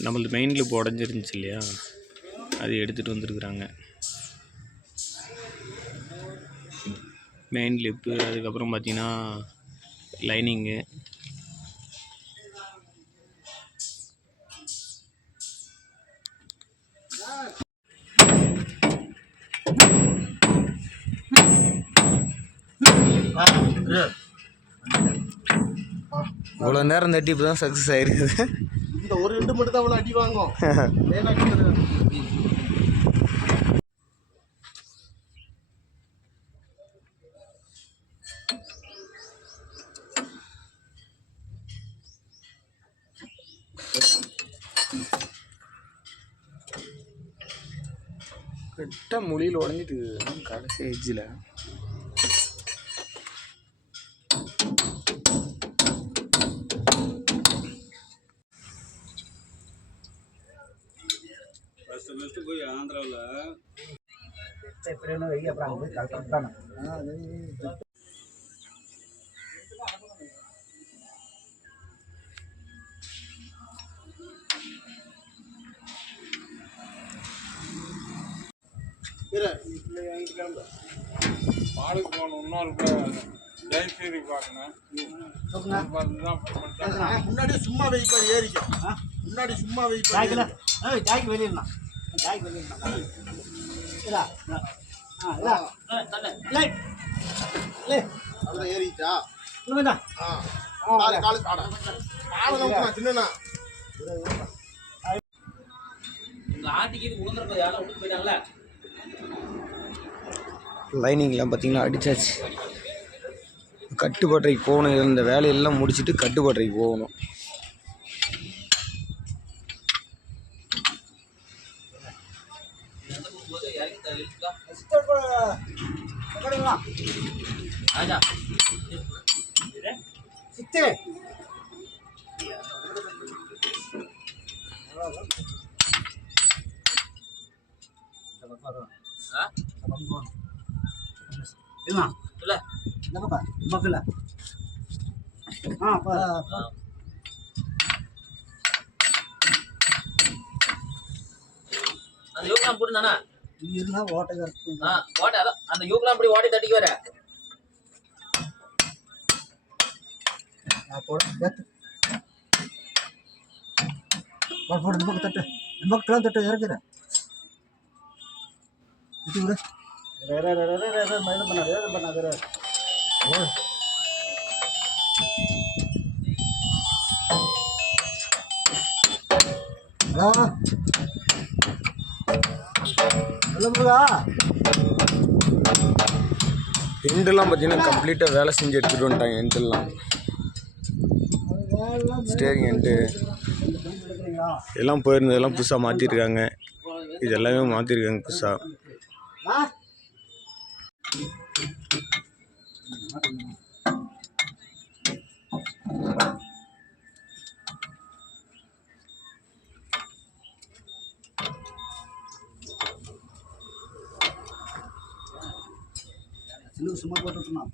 நம்மளது main lip உடஞ்சிருந்துச்சு இல்லையா? அது எடுத்துகிட்டு வந்திருக்குறாங்க. மெயின் லிப்பு அதுக்கப்புறம் பார்த்தீங்கன்னா லைனிங்கு இவ்வளோ நேரம் தட்டி இப்போ தான் சக்ஸஸ் ஆகிருக்குது இந்த ஒரு ரெண்டு மட்டும் தான் அவ்வளோ அடி வாங்கும். கரெக்டாக மொழியில் உடஞ்சிட்டு கடைசி எஜ்ஜில் ஃபஸ்ட்டு போய் ஆந்திராவில். இரு, இல்லை, வாங்கிட்டு கிளம்பு. மாலுக்கு போகணும் இன்னொரு ஜெயசீரி பார்க்கணும். முன்னாடியே சும்மா வைப்பார் ஏறிக்கும் முன்னாடி சும்மா ஜாய்க்கு வெளியிடலாம். ஏறிச்சா காலு காடா காலு சின்னண்ணா லைனிங்லாம் பார்த்தீங்கன்னா அடிச்சாச்சு. கட்டுப்பட்டறைக்கு போகணும் இந்த வேலையெல்லாம் முடிச்சுட்டு கட்டுப்பட்டறைக்கு போகணும். சிஸ்டர் கூட உட்காருங்களா சித்து இல்ல இல்ல இந்த பக்கம் இந்த பக்கம் இல்ல ஆ பா அந்த யூக்லாம் போட்டுனானா இது இருந்தா ஓட்டை கரெக்ட் ஆ ஓட்டை அதான். அந்த யூக்லாம் இப்படி ஓட்டி தட்டிக்கு வர நான் போட போடு போடு இந்த பக்கம் தட்டு. இந்த தட்டு இறக்குறேன் இது விடு பண்ணாத பண்ணாத சொல்லுங்களா எண்டெல்லாம் பார்த்தீங்கன்னா கம்ப்ளீட்டாக வேலை செஞ்சு எடுத்துகிட்டு வந்துட்டாங்க எண்டெல்லாம் ஸ்டேரிங் எண்டு எல்லாம் போயிருந்ததெல்லாம் புதுசாக மாற்றிருக்காங்க இது எல்லாமே மாற்றிருக்காங்க புதுசாக சிலுவை சும்மா போட்டுருக்கணும்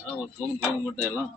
ஆ ஒரு தூங்கு தூங்க மட்டும் எல்லாம்.